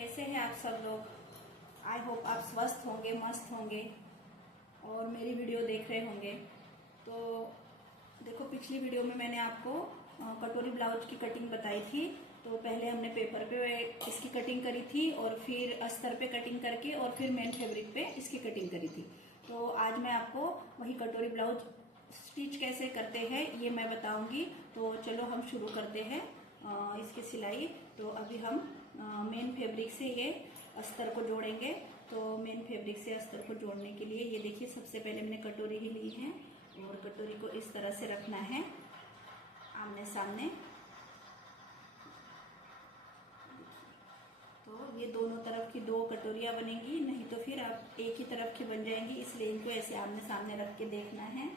कैसे हैं आप सब लोग। आई होप आप स्वस्थ होंगे, मस्त होंगे और मेरी वीडियो देख रहे होंगे। तो देखो, पिछली वीडियो में मैंने आपको कटोरी ब्लाउज की कटिंग बताई थी। तो पहले हमने पेपर पे इसकी कटिंग करी थी और फिर अस्तर पे कटिंग करके और फिर मेन फैब्रिक पे इसकी कटिंग करी थी। तो आज मैं आपको वही कटोरी ब्लाउज स्टिच कैसे करते हैं ये मैं बताऊंगी। तो चलो हम शुरू करते हैं इसकी सिलाई। तो अभी हम मेन फैब्रिक से ये अस्तर को जोड़ेंगे। तो मेन फैब्रिक से अस्तर को जोड़ने के लिए ये देखिए, सबसे पहले मैंने कटोरी ही ली है और कटोरी को इस तरह से रखना है आमने सामने। तो ये दोनों तरफ की दो कटोरियाँ बनेंगी, नहीं तो फिर आप एक ही तरफ की बन जाएंगी, इसलिए इनको ऐसे आमने सामने रख के देखना है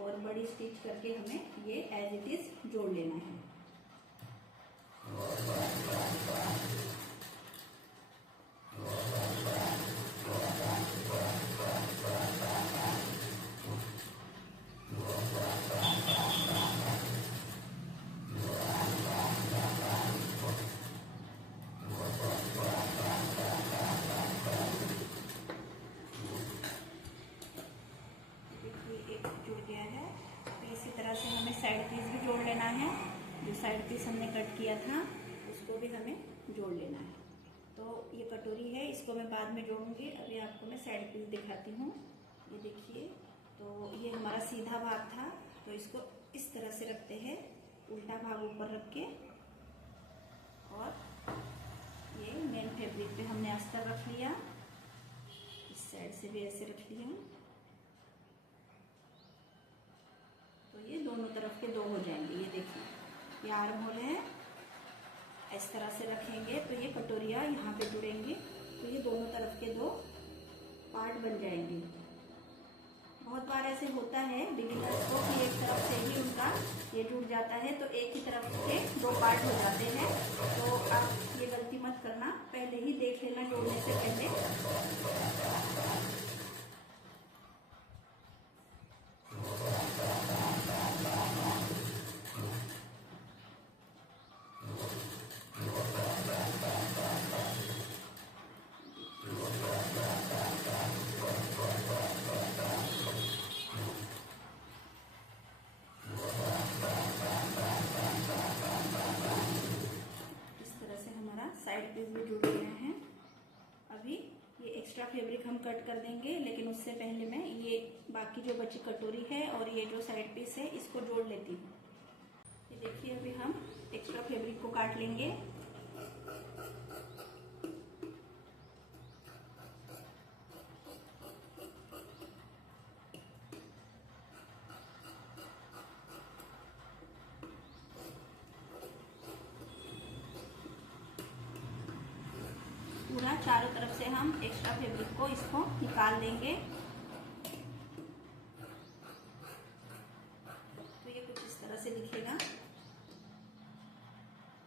और बड़ी स्टिच करके हमें ये एज इट इज जोड़ लेना है। जुड़ गया है। तो इसी तरह से हमें साइड पीस भी जोड़ लेना है। जो साइड पीस हमने कट किया था उसको भी हमें जोड़ लेना है। तो ये कटोरी है, इसको मैं बाद में जोड़ूंगी। अभी आपको मैं साइड पीस दिखाती हूँ। ये देखिए, तो ये हमारा सीधा भाग था, तो इसको इस तरह से रखते हैं, उल्टा भाग ऊपर रख के। और ये मेन फैब्रिक पे हमने अस्तर रख लिया, इस साइड से भी ऐसे रख लिया। तो ये दोनों तरफ के दो हो जाएंगे। ये देखिए, ये आर्म होल है, इस तरह से रखेंगे तो ये कटोरियाँ यहाँ पे जुड़ेंगी। तो ये दोनों तरफ के दो पार्ट बन जाएंगे। बहुत बार ऐसे होता है बिगिनर्स को कि एक तरफ से ही उनका ये जुड़ जाता है, तो एक ही तरफ के दो पार्ट हो जाते हैं। तो आप ये गलती मत करना, पहले ही देख लेना जोड़ने से पहले। साइड पीस भी जुड़ गए हैं। अभी ये एक्स्ट्रा फैब्रिक हम कट कर देंगे, लेकिन उससे पहले मैं ये बाकी जो बची कटोरी है और ये जो साइड पीस है इसको जोड़ लेती हूँ। ये देखिए, अभी हम एक्स्ट्रा फैब्रिक को काट लेंगे। पूरा चारों तरफ से हम एक्स्ट्रा फैब्रिक को इसको निकाल देंगे। तो ये कुछ इस तरह से दिखेगा।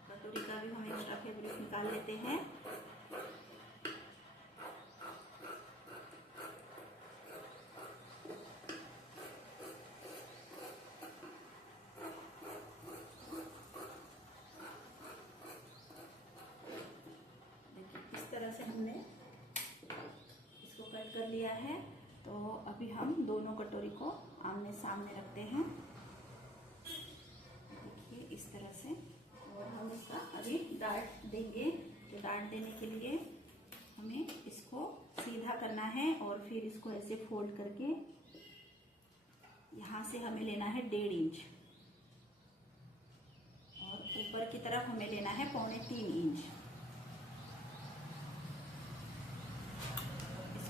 कटोरी का भी हम एक्स्ट्रा फैब्रिक निकाल लेते हैं। तरह से हमने इसको कट कर लिया है। तो अभी हम दोनों कटोरी को आमने सामने रखते हैं, देखिए इस तरह से। और हम इसका अभी डार्ट देंगे। तो डार्ट देने के लिए हमें इसको सीधा करना है और फिर इसको ऐसे फोल्ड करके यहाँ से हमें लेना है 1.5 इंच और ऊपर की तरफ हमें लेना है 2.25 इंच।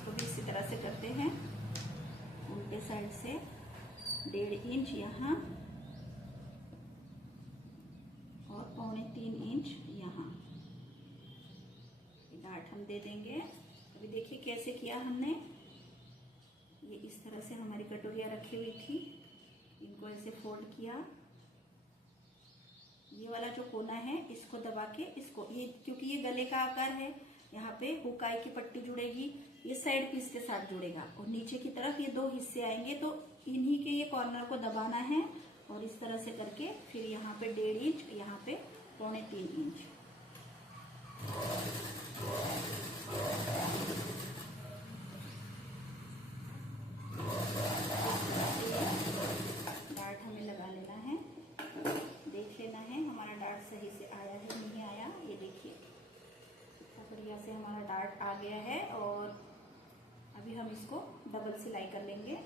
भी इसी तरह से करते हैं, उल्टे साइड से 1.5 इंच यहाँ और 2.25 इंच यहाँ डार्ट हम दे देंगे। अभी देखिए कैसे किया हमने। ये इस तरह से हमारी कटोरियाँ रखी हुई थी, इनको ऐसे फोल्ड किया। ये वाला जो कोना है इसको दबा के इसको, ये क्योंकि ये गले का आकार है, यहाँ पे हुकाई की पट्टी जुड़ेगी, ये साइड पीस के साथ जुड़ेगा और नीचे की तरफ ये दो हिस्से आएंगे। तो इन्हीं के ये कॉर्नर को दबाना है और इस तरह से करके फिर यहाँ पे 1.5 इंच, यहाँ पे 2.25 इंच। पार्ट आ गया है और अभी हम इसको डबल सिलाई कर लेंगे।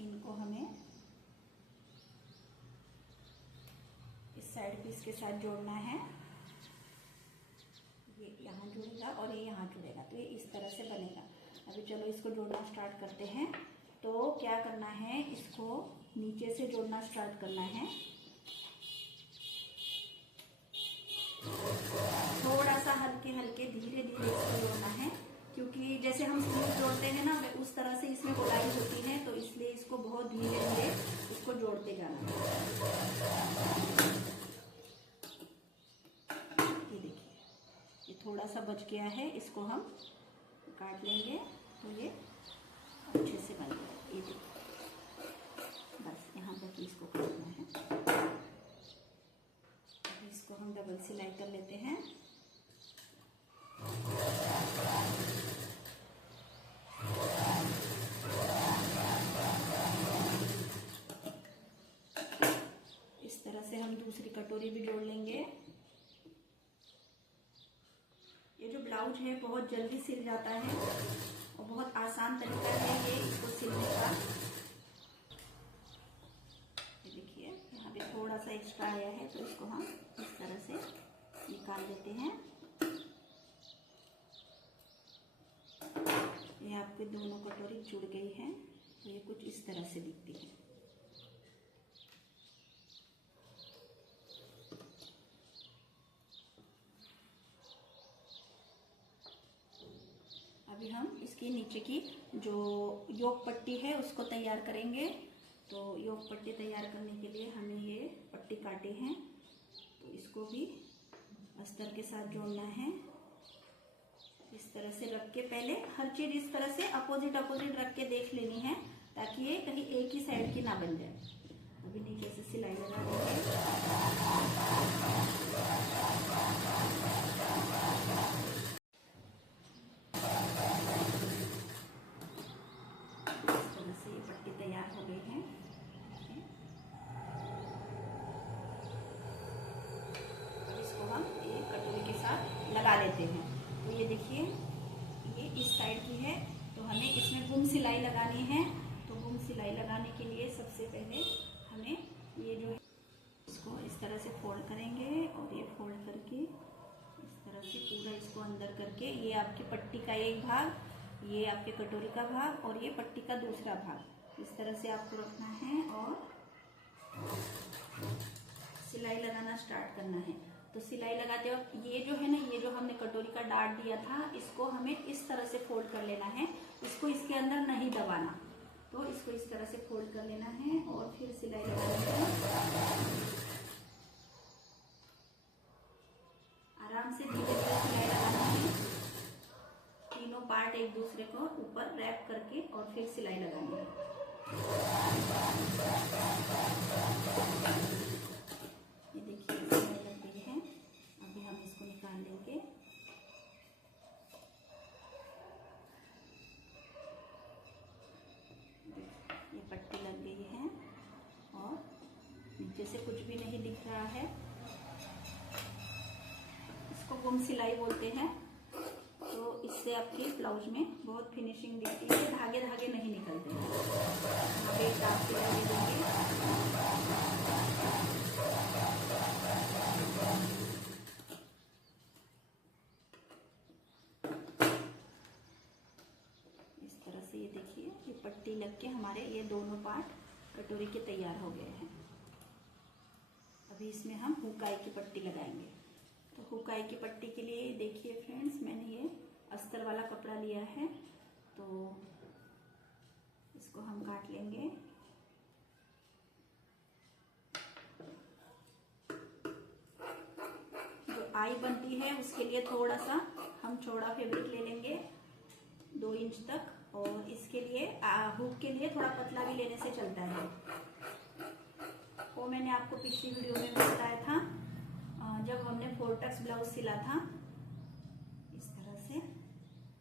इनको हमें इस साइड पीस के साथ जोड़ना है। ये यहाँ जुड़ेगा और ये यहाँ जुड़ेगा, तो ये इस तरह से बनेगा। अभी चलो इसको जोड़ना स्टार्ट करते हैं। तो क्या करना है, इसको नीचे से जोड़ना स्टार्ट करना है। थोड़ा सा हल्के हल्के धीरे धीरे इसको जोड़ना है, क्योंकि जैसे हम स्लीव जोड़ते हैं ना उस तरह से इसमें गोलाई होती है, तो इसलिए इसको बहुत धीरे धीरे इसको जोड़ते जाना है। ये देखिए, ये थोड़ा सा बच गया है, इसको हम काट लेंगे तो ये अच्छे से बन जाएगा। ये देखिए, बस यहाँ तक इसको काटना है। इसको हम डबल सिलाई कर लेते हैं। इस तरह से हम दूसरी कटोरी भी जोड़ लेंगे। ये जो ब्लाउज है बहुत जल्दी सिल जाता है और बहुत आसान तरीका है ये इसको सिलने का। ये देखिए, यहाँ पे थोड़ा सा एक्स्ट्रा आया है, तो इसको हम इस तरह से निकाल देते हैं। ये आपके दोनों कटोरी जुड़ गई हैं, तो ये कुछ इस तरह से दिखती है। अभी हम इसकी नीचे की जो योक पट्टी है उसको तैयार करेंगे। तो योक पट्टी तैयार करने के लिए हमें ये पट्टी काटी है, तो इसको भी अस्तर के साथ जोड़ना है। इस तरह से रख के पहले हर चीज इस तरह से अपोजिट अपोजिट रख के देख लेनी है, ताकि ये कहीं एक ही साइड की ना बन जाए। अभी नीचे से सिलाई लगा देंगे। इस तरह से ये पट्टी तैयार हो गई है। अब इसको हम एक कटोरी के साथ लगा लेते हैं। तो ये देखिए, ये इस साइड की है, तो हमें इसमें गुम सिलाई लगानी है। तो गुम सिलाई लगाने के लिए सबसे पहले हमें ये जो है इसको इस तरह से फोल्ड करेंगे और ये फोल्ड करके इस तरह से पूरा इसको अंदर करके, ये आपकी पट्टी का एक भाग, ये आपके कटोरी का भाग और ये पट्टी का दूसरा भाग, इस तरह से आपको रखना है और सिलाई लगाना स्टार्ट करना है। तो सिलाई लगाते वक्त ये जो है ना, ये जो हमने कटोरी का डाट दिया था, इसको हमें इस तरह से फोल्ड कर लेना है। इसको इसके अंदर नहीं दबाना, तो इसको इस तरह से फोल्ड कर लेना है और फिर सिलाई लगानी है। आराम से धीरे धीरे सिलाई लगाना है। तीनों पार्ट एक दूसरे को ऊपर रैप करके और फिर सिलाई लगानी है। ये देखिए, सिलाई लग गई है। अभी हम इसको निकाल लेंगे। ये पट्टी लग गई है और नीचे से कुछ भी नहीं दिख रहा है। इसको गुम सिलाई बोलते हैं। तो इससे आपके ब्लाउज में बहुत फिनिशिंग दिखती है, धागे धागे नहीं निकलते हैं। अब एक दाग सिलाई देंगे। इस तरह से ये देखिए, ये पट्टी लग के हमारे ये दोनों पार्ट कटोरी के तैयार हो गए हैं। अभी इसमें हम हुकाई की पट्टी लगाएंगे। तो हुकाई की पट्टी के लिए देखिए फ्रेंड्स, मैंने ये अस्तर वाला कपड़ा लिया है, तो इसको हम काट लेंगे। जो आई बनती है उसके लिए थोड़ा सा हम चौड़ा फैब्रिक ले लेंगे 2 इंच तक, और इसके लिए हुक के लिए थोड़ा पतला भी लेने से चलता है। वो मैंने आपको पिछली वीडियो में भी बताया था, जब हमने 4 टक्स ब्लाउज सिला था, इस तरह से।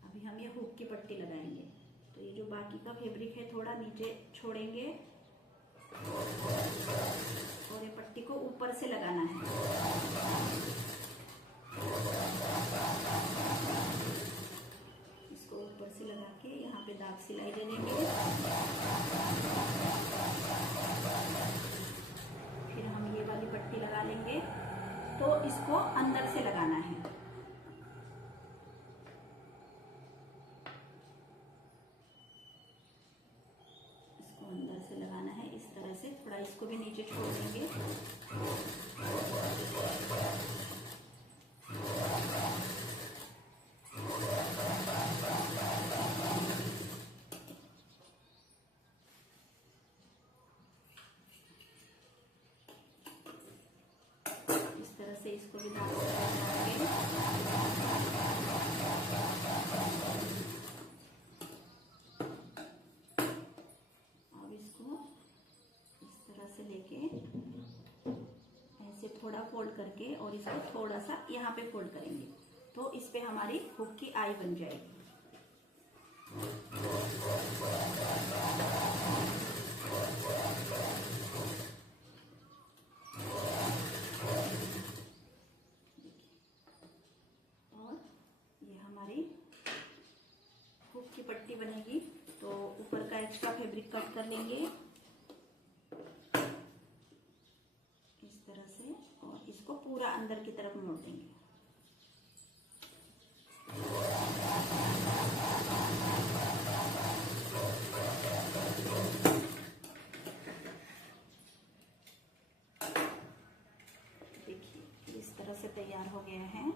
अभी हम ये हुक की पट्टी लगाएंगे। तो ये जो बाकी का फैब्रिक है थोड़ा नीचे छोड़ेंगे और ये पट्टी को ऊपर से लगाना है। इसको ऊपर से लगा के यहाँ पे दाग सिलाई दे देंगे। फिर हम ये वाली पट्टी लगा लेंगे। तो इसको अंदर से लगाना है। इसको अंदर से लगाना है इस तरह से। थोड़ा इसको भी नीचे छोड़ देंगे। इस तरह से इसको भी दाग लगाएंगे। अब इसको इस तरह से लेके ऐसे थोड़ा फोल्ड करके और इसको थोड़ा सा यहाँ पे फोल्ड करेंगे। तो इस पे हमारी हुक की आई बन जाएगी। और ये हमारी हुक की पट्टी बनेगी। तो ऊपर का एक्स्ट्रा फैब्रिक कट कर लेंगे इस तरह से और इसको पूरा अंदर की तरफ मोड़ देंगे। देखिए इस तरह से तैयार हो गया है।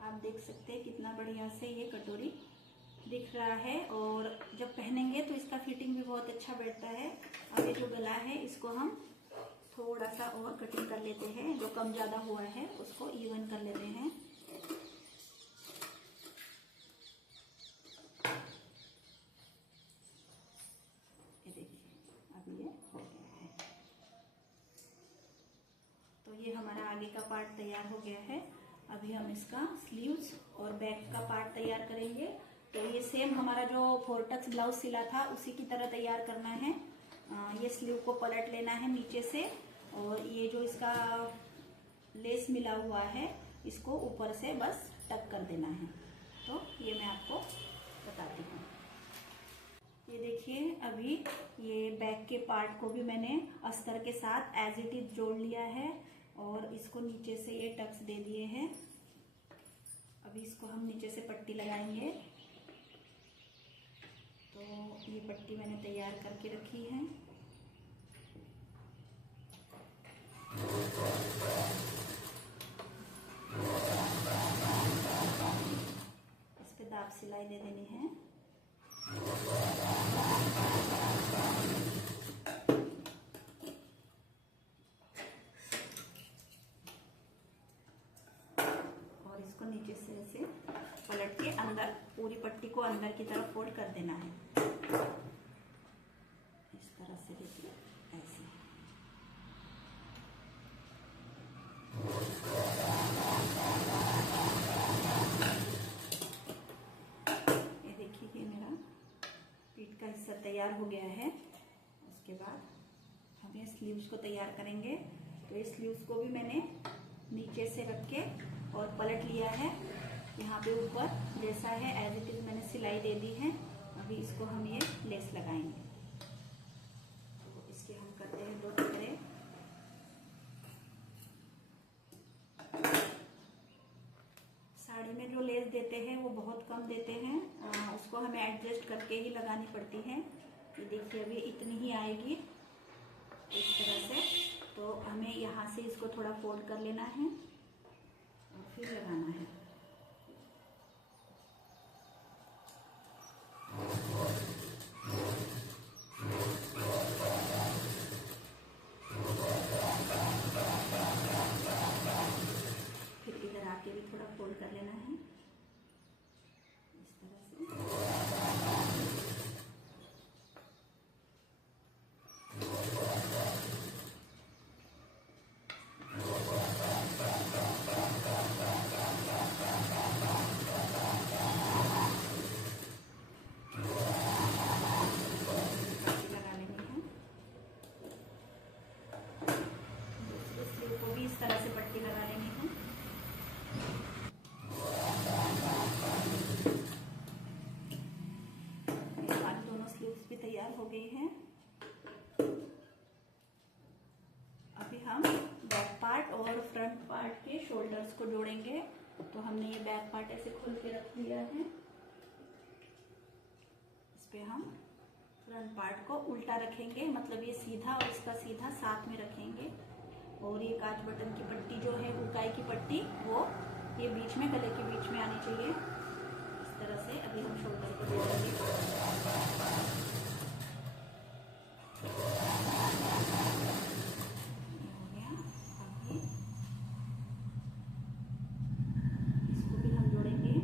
आप देख सकते हैं कितना बढ़िया से ये कटोरी दिख रहा है और जब पहनेंगे तो इसका फिटिंग भी बहुत अच्छा बैठता है। अब ये जो गला है इसको हम थोड़ा सा और कटिंग कर लेते हैं। जो कम ज़्यादा हुआ है उसको इवन कर लेते हैं। ये देखिए अब ये हो गया है। तो ये हमारा आगे का पार्ट तैयार हो गया है। अभी हम इसका स्लीव्स और बैक का पार्ट तैयार करेंगे। तो ये सेम हमारा जो 4 टक्स ब्लाउज सिला था उसी की तरह तैयार करना है। ये स्लीव को पलट लेना है नीचे से और ये जो इसका लेस मिला हुआ है इसको ऊपर से बस टक कर देना है। तो ये मैं आपको बताती हूँ। ये देखिए अभी ये बैक के पार्ट को भी मैंने अस्तर के साथ एज इट इज जोड़ लिया है और इसको नीचे से ये टक्स दे दिए हैं। अभी इसको हम नीचे से पट्टी लगाएंगे। तो ये पट्टी मैंने तैयार करके रखी है। इस पे दाब सिलाई दे देनी है। और इसको नीचे से ऐसे पलट के अंदर पूरी पट्टी को अंदर की तरफ फोल्ड कर देना है। इस तरह से देखिए ऐसे। ये देखिए कि मेरा पीठ का हिस्सा तैयार हो गया है। उसके बाद हम ये स्लीव्स को तैयार करेंगे। तो ये स्लीव्स को भी मैंने नीचे से रख के और पलट लिया है। यहाँ पे ऊपर जैसा है एज इट इज मैंने सिलाई दे दी है। अभी इसको हम ये लेस लगाएंगे। तो इसके हम करते हैं 2 टुकड़े। साड़ी में जो लेस देते हैं वो बहुत कम देते हैं। उसको हमें एडजस्ट करके ही लगानी पड़ती है। ये देखिए अभी इतनी ही आएगी इस तरह से। तो हमें यहाँ से इसको थोड़ा फोल्ड कर लेना है और फिर लगाना है। फिर इधर आके भी थोड़ा फोल्ड कर लेना है इस तरह से। तैयार हो गई हैं। अभी हम बैक पार्ट और फ्रंट पार्ट के शोल्डर्स को जोड़ेंगे। तो हमने ये बैक पार्ट ऐसे खोल के रख लिया है। इस पे हम फ्रंट पार्ट को उल्टा रखेंगे, मतलब ये सीधा और इसका सीधा साथ में रखेंगे। और ये काज बटन की पट्टी जो है, हुकाई की पट्टी, वो ये बीच में, गले के बीच में आनी चाहिए। इस तरह से अभी हम शोल्डर को जोड़ेंगे। हो गया। अभी इसको भी हम जोड़ेंगे।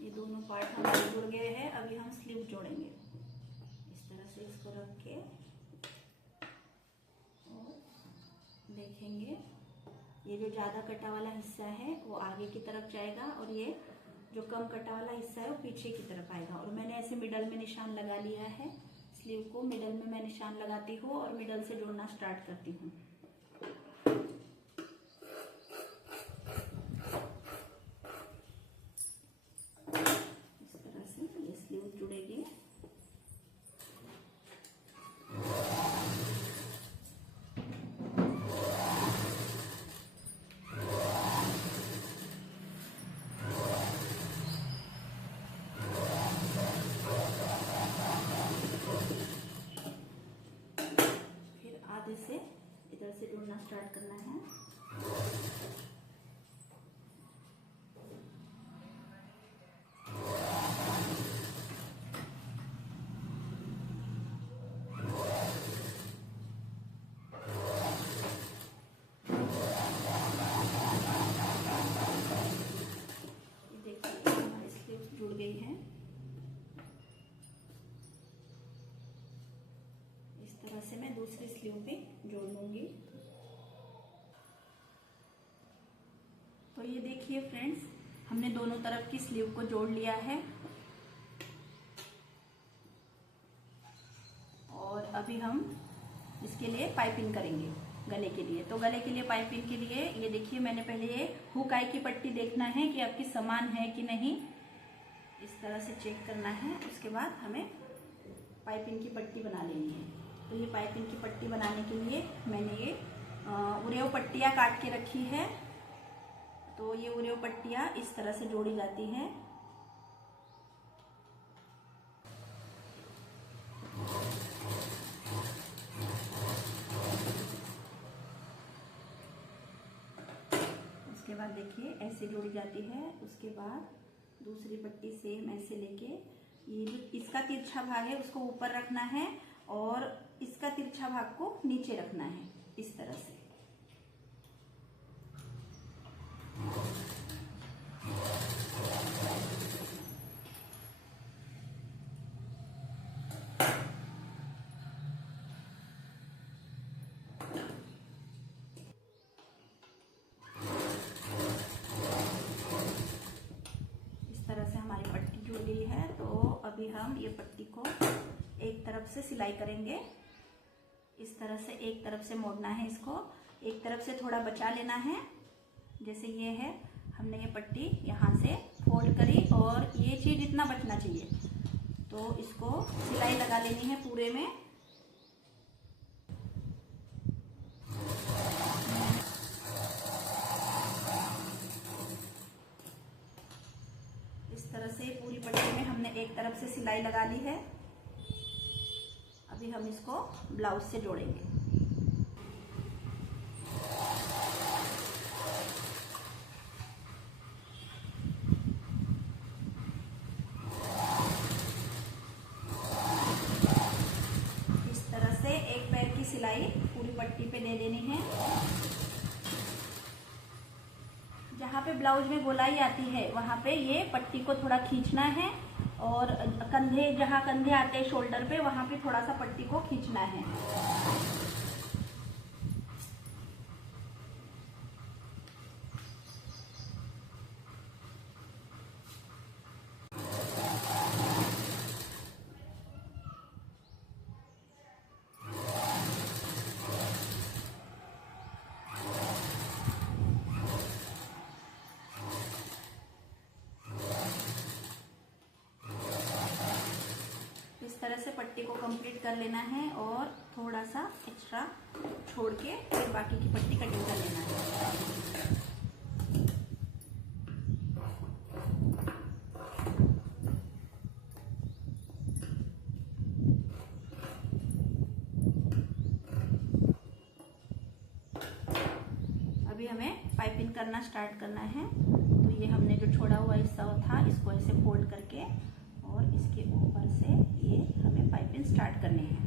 ये दोनों पार्ट हमारे जुड़ गए हैं। अभी हम स्लीव जोड़ेंगे। इस तरह से इसको रख के और देखेंगे, ये जो ज़्यादा कटा वाला हिस्सा है वो आगे की तरफ जाएगा और ये जो कम कटा वाला हिस्सा है वो पीछे की तरफ आएगा। और मैंने ऐसे मिडल में निशान लगा लिया है। स्लीव को मिडल में मैं निशान लगाती हूँ और मिडल से जोड़ना स्टार्ट करती हूँ। इस तरह से ये स्लीव जुड़ेगी। से इधर से जोड़ना स्टार्ट करना है। देखिए हमारी स्लीव्स जुड़ गई हैं। इस तरह से मैं दूसरी स्लीव भी जोड़ लूंगी। तो ये देखिए फ्रेंड्स, हमने दोनों तरफ की स्लीव को जोड़ लिया है। और अभी हम इसके लिए पाइपिंग करेंगे गले के लिए। तो गले के लिए पाइपिंग के लिए ये देखिए, मैंने पहले ये हुकाई की पट्टी देखना है कि आपकी समान है कि नहीं, इस तरह से चेक करना है। उसके बाद हमें पाइपिंग की पट्टी बना लेनी है। तो ये पाइपिंग की पट्टी बनाने के लिए मैंने ये उरेव पट्टियाँ काट के रखी है। तो ये उरेव पट्टियाँ इस तरह से जोड़ी जाती हैं। उसके बाद देखिए ऐसे जोड़ी जाती है। उसके बाद दूसरी पट्टी सेम ऐसे लेके, ये जो इसका तिरछा भाग है उसको ऊपर रखना है और इसका तिरछा भाग को नीचे रखना है, इस तरह से। इस तरह से हमारी पट्टी जुड़ गई है। तो अभी हम ये पट्टी को एक तरफ से सिलाई करेंगे। इस तरह से एक तरफ से मोड़ना है इसको, एक तरफ से थोड़ा बचा लेना है। जैसे ये है, हमने ये पट्टी यहाँ से फोल्ड करी और ये चीज इतना बचना चाहिए, तो इसको सिलाई लगा लेनी है पूरे में। इस तरह से पूरी पट्टी में हमने एक तरफ से सिलाई लगा ली है। अभी हम इसको ब्लाउज से जोड़ेंगे। इस तरह से एक पैर की सिलाई पूरी पट्टी पे दे देनी है। जहाँ पे ब्लाउज में गोलाई आती है वहाँ पे ये पट्टी को थोड़ा खींचना है और कंधे, जहाँ कंधे आते हैं शोल्डर पे, वहाँ पे थोड़ा सा पट्टी को खींचना है। को कंप्लीट कर लेना है और थोड़ा सा एक्स्ट्रा छोड़ के फिर बाकी की पट्टी कटिंग कर लेना है। अभी हमें पाइपिंग करना स्टार्ट करना है। तो ये हमने जो छोड़ा हुआ हिस्सा था इसको ऐसे फोल्ड करके और इसके ऊपर से ये हमें पाइपिंग स्टार्ट करनी है।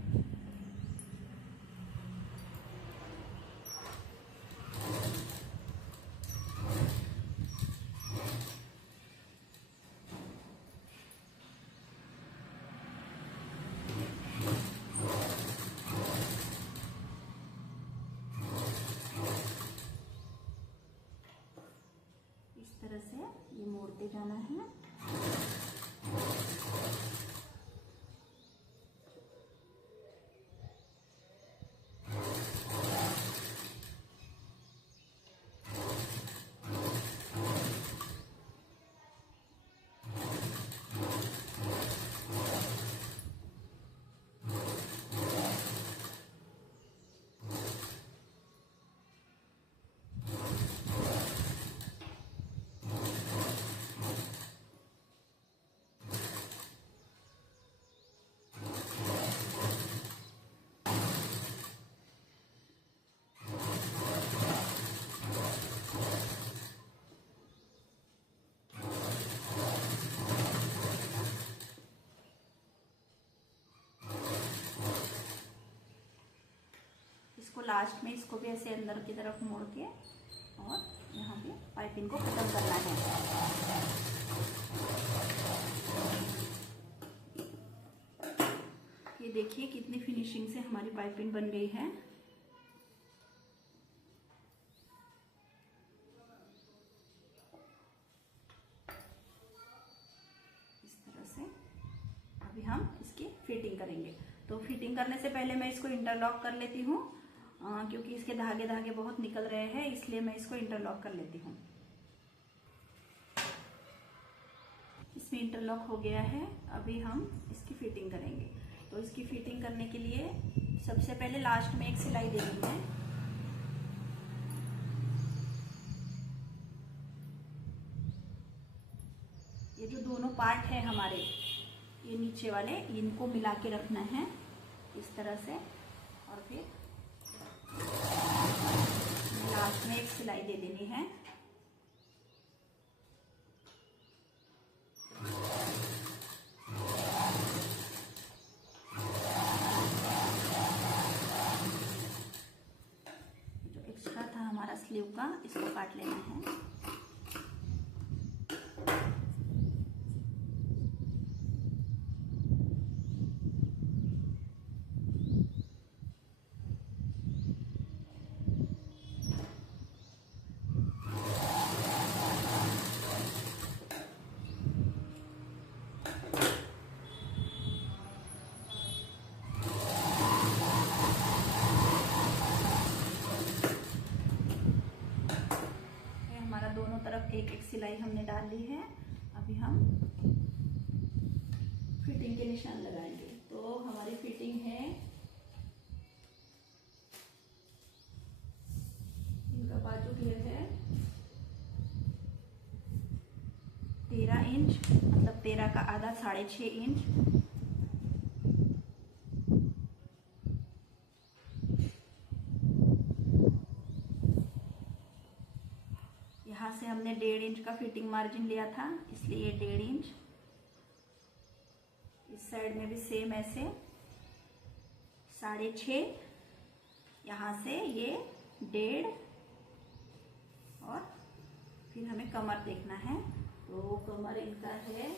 इस तरह से ये मोड़ते जाना है। इसको लास्ट में इसको भी ऐसे अंदर की तरफ मोड़ के और यहाँ पे पाइपिंग को खत्म करना है। ये देखिए कितनी फिनिशिंग से हमारी पाइपिंग बन गई है। इस तरह से अभी हम इसकी फिटिंग करेंगे। तो फिटिंग करने से पहले मैं इसको इंटरलॉक कर लेती हूँ, क्योंकि इसके धागे धागे बहुत निकल रहे हैं, इसलिए मैं इसको इंटरलॉक कर लेती हूँ। इसमें इंटरलॉक हो गया है। अभी हम इसकी फिटिंग करेंगे। तो इसकी फिटिंग करने के लिए सबसे पहले लास्ट में एक सिलाई देनी है। ये जो दोनों पार्ट है हमारे, ये नीचे वाले, इनको मिला के रखना है इस तरह से, और फिर लास्ट में एक सिलाई दे देनी है। जो एक्स्ट्रा था हमारा स्लीव का, इसको काट लेना है। दोनों तरफ एक एक सिलाई हमने डाल ली है। अभी हम फिटिंग के निशान लगाएंगे। तो हमारी फिटिंग है, इनका बाजू घेर है 13 इंच, मतलब 13 का आधा 6.5 इंच। यहाँ से हमने 1.5 इंच का फिटिंग मार्जिन लिया था, इसलिए 1.5 इंच। इस साइड में भी सेम ऐसे 6.5, यहाँ से ये 1.5, और फिर हमें कमर देखना है। तो कमर इनका है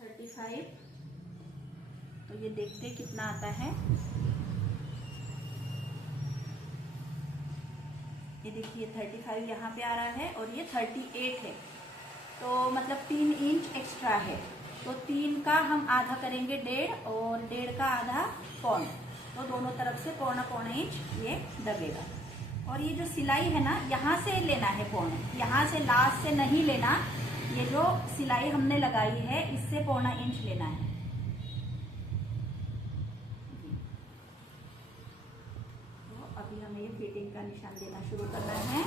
35। तो ये देखते कितना आता है। ये देखिए 35 यहाँ पे आ रहा है और ये 38 है, तो मतलब 3 इंच एक्स्ट्रा है। तो 3 का हम आधा करेंगे 1.5 और 1.5 का आधा 1.25, तो दोनों तरफ से 1.25 इंच ये दबेगा। और ये जो सिलाई है ना, यहाँ से लेना है 1.25, यहाँ से लास्ट से नहीं लेना। ये जो सिलाई हमने लगाई है इससे 1.25 इंच लेना है। अभी हमें ये फिटिंग का निशान देना शुरू करना है।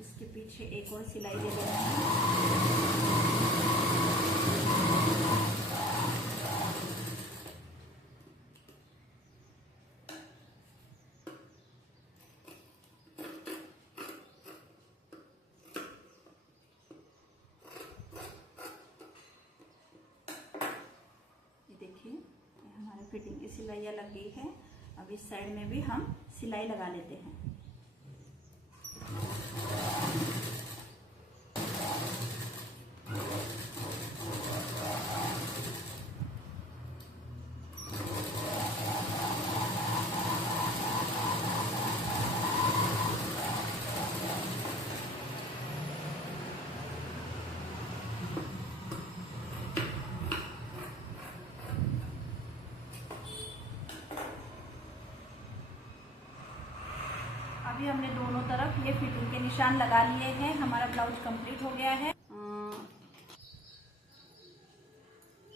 इसके पीछे एक और सिलाई दे देना है। देखिए हमारे फिटिंग की सिलाइयाँ लग गई है। अब इस साइड में भी हम सिलाई लगा लेते हैं। अभी हमने दोनों तरफ ये फिटिंग के निशान लगा लिए हैं। हमारा ब्लाउज कंप्लीट हो गया है।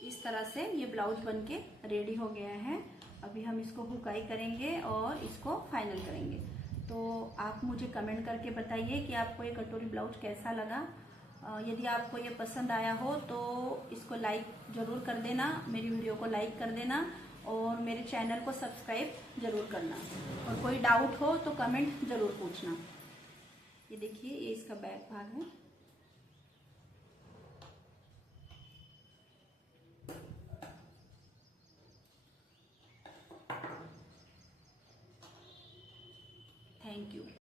इस तरह से ये ब्लाउज बनके रेडी हो गया है। अभी हम इसको हुकाई करेंगे और इसको फाइनल करेंगे। तो आप मुझे कमेंट करके बताइए कि आपको ये कटोरी ब्लाउज कैसा लगा। यदि आपको ये पसंद आया हो तो इसको लाइक ज़रूर कर देना, मेरी वीडियो को लाइक कर देना और मेरे चैनल को सब्सक्राइब ज़रूर करना। और कोई डाउट हो तो कमेंट ज़रूर पूछना। ये देखिए, ये इसका बैक भाग है।